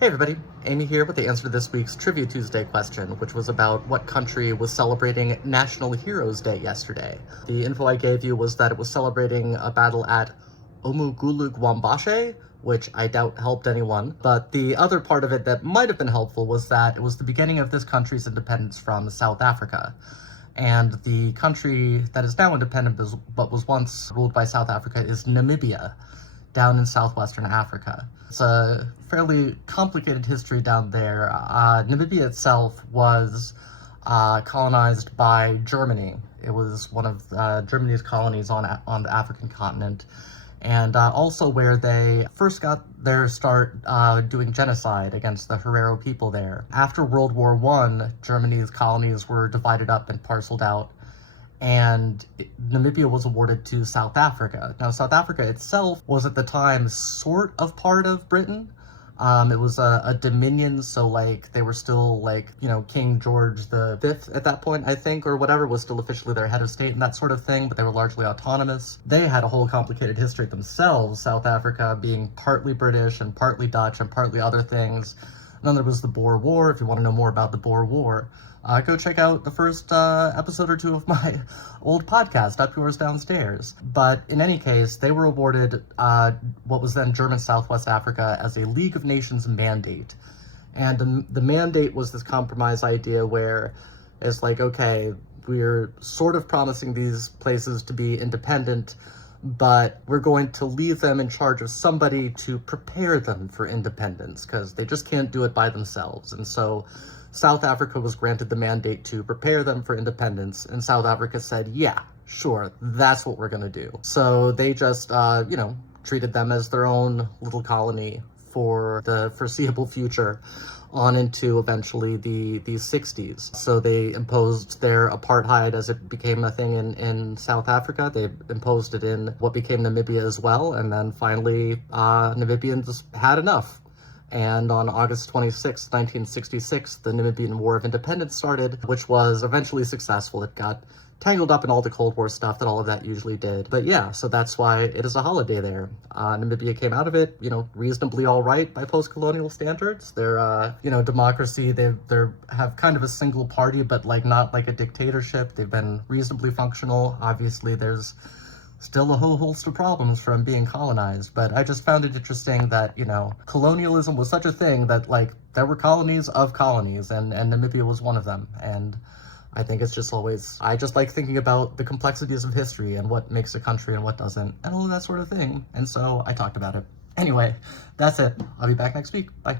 Hey everybody, Amy here with the answer to this week's Trivia Tuesday question, which was about what country was celebrating National Heroes Day yesterday. The info I gave you was that it was celebrating a battle at Omugulugwambashe, which I doubt helped anyone, but the other part of it that might have been helpful was that it was the beginning of this country's independence from South Africa. And the country that is now independent but was once ruled by South Africa is Namibia, down in southwestern Africa. It's a fairly complicated history down there. Namibia itself was colonized by Germany. It was one of Germany's colonies on the African continent, and also where they first got their start doing genocide against the Herero people there. After World War I, Germany's colonies were divided up and parceled out, and Namibia was awarded to South Africa. Now, South Africa itself was at the time sort of part of Britain. It was a dominion, so like they were still like, you know, King George V at that point, I think, or whatever, was still officially their head of state and that sort of thing, but they were largely autonomous. They had a whole complicated history themselves, South Africa being partly British and partly Dutch and partly other things. And then there was the Boer War. If you want to know more about the Boer War, go check out the first episode or two of my old podcast, Up Yours Downstairs. But in any case, they were awarded what was then German Southwest Africa as a League of Nations mandate. And the mandate was this compromise idea where it's like, okay, we're sort of promising these places to be independent, but we're going to leave them in charge of somebody to prepare them for independence, because they just can't do it by themselves. And so South Africa was granted the mandate to prepare them for independence, and South Africa said, yeah, sure, that's what we're gonna do. So they just, treated them as their own little colony for the foreseeable future on into eventually the 60s. So they imposed their apartheid as it became a thing in South Africa. They imposed it in what became Namibia as well, and then finally Namibians had enough. And on August 26, 1966, the Namibian War of Independence started, which was eventually successful. It got tangled up in all the Cold War stuff that all of that usually did. But yeah, so that's why it is a holiday there. Namibia came out of it, reasonably all right by post-colonial standards. They're, democracy. They have kind of a single party, but like not like a dictatorship. They've been reasonably functional. Obviously, there's still a whole host of problems from being colonized, but I just found it interesting that, colonialism was such a thing that, like, there were colonies of colonies, and Namibia was one of them. And I think it's just always, I just like thinking about the complexities of history and what makes a country and what doesn't, and all of that sort of thing. And so I talked about it. Anyway, that's it. I'll be back next week. Bye.